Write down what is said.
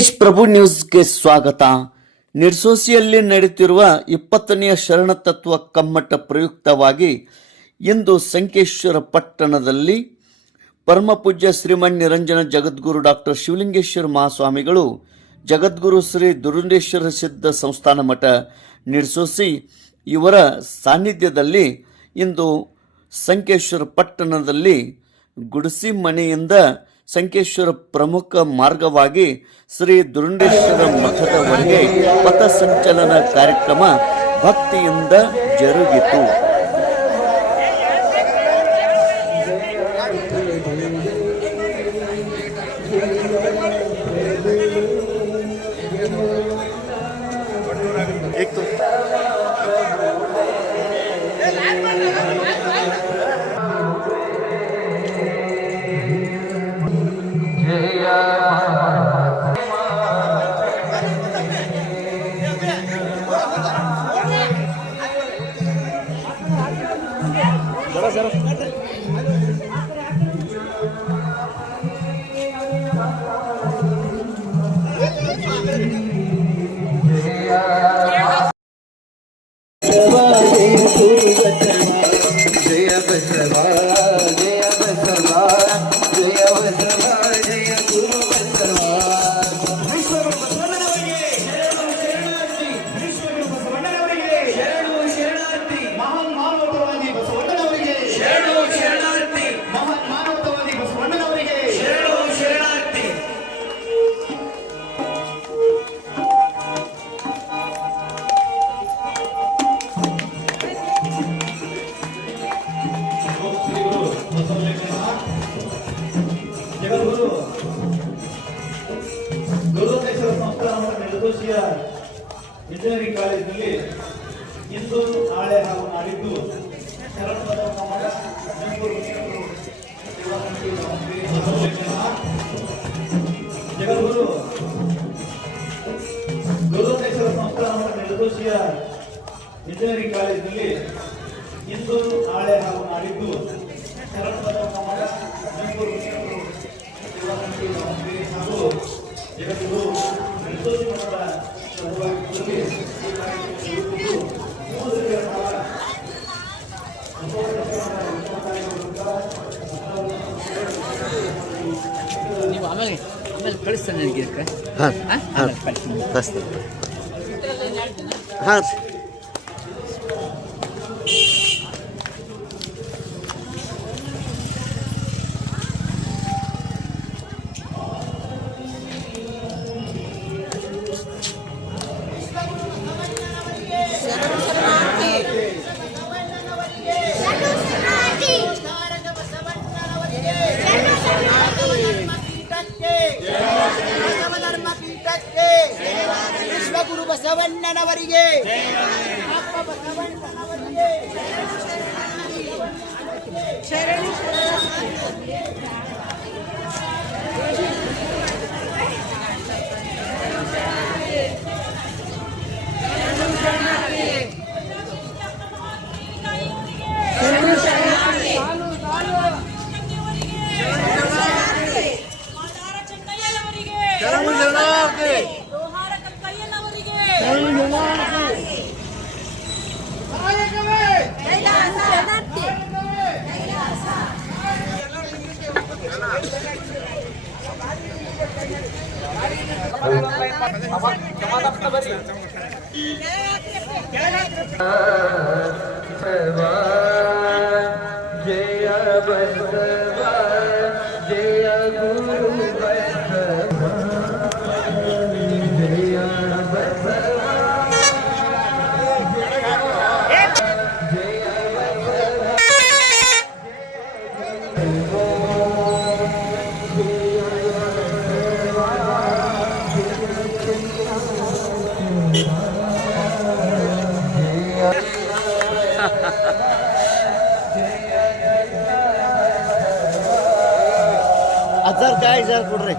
ತೇಜ್ ಪ್ರಭು ನ್ಯೂಸ್ಗೆ ಸ್ವಾಗತ. ನಿರ್ಸೋಸಿಯಲ್ಲಿ ನಡೆಯುತ್ತಿರುವ 20ನೇ ಶರಣ ತತ್ವ ಕಮ್ಮಟ ಪ್ರಯುಕ್ತವಾಗಿ ಇಂದು ಸಂಕೇಶ್ವರ ಪಟ್ಟಣದಲ್ಲಿ ಪರಮಪೂಜ್ಯ ಶ್ರೀಮನ್ ನಿರಂಜನ ಜಗದ್ಗುರು ಡಾಕ್ಟರ್ ಶಿವಲಿಂಗೇಶ್ವರ ಮಹಾಸ್ವಾಮಿಗಳು, ಜಗದ್ಗುರು ಶ್ರೀ ದುರುಂಡೇಶ್ವರ ಸಿದ್ಧ ಸಂಸ್ಥಾನ ಮಠ ನಿರ್ಸೋಸಿ ಇವರ ಸಾನ್ನಿಧ್ಯದಲ್ಲಿ ಇಂದು ಸಂಕೇಶ್ವರ ಪಟ್ಟಣದಲ್ಲಿ ಗುಡಿಸಿ ಮನೆಯಿಂದ ಸಂಕೇಶ್ವರ ಪ್ರಮುಖ ಮಾರ್ಗವಾಗಿ ಶ್ರೀ ದುರುಂಡೇಶ್ವರ ಮಠದವರೆಗೆ ಪಥಸಂಚಲನ ಕಾರ್ಯಕ್ರಮ ಭಕ್ತಿಯಿಂದ ಜರುಗಿತು. ಇಂಜಿನಿಯರಿಂಗ್ ಕಾಲೇಜಿನಲ್ಲಿ ಇಂದು ನಾಳೆ ಹಾಗೂ ನಾಡಿದ್ದು ಜಗದ್ಗುರು ಗುರುದೇಶ್ವರ ಸಂಸ್ಥಾನ ನಿರ್ದೋಷಿಯ ಇಂಜಿನಿಯರಿಂಗ್ ಕಾಲೇಜಿನಲ್ಲಿ ಇಂದು ನಾಳೆ ಹಾಗೂ ನಾಡಿದ್ದು ಹಾಗೂ ಜಗದ್ಗುರು ನಿರ್ದೋಷಿ ಮಠದ ನೀವು ಆಮೇಲೆ ಕಳಿಸ್ತಾನೆ ನನಗೆ. ಹಾಂ ವಿಶ್ವಗುರು ಬಸವಣ್ಣನವರಿಗೆ ಅಪ್ಪ ಬಸವಣ್ಣನವರಿಗೆ ಶರಣು जय बसवा जय गुरु बसवा जय बसवा हजार काय हजार ಕೊಡ್ರಿ.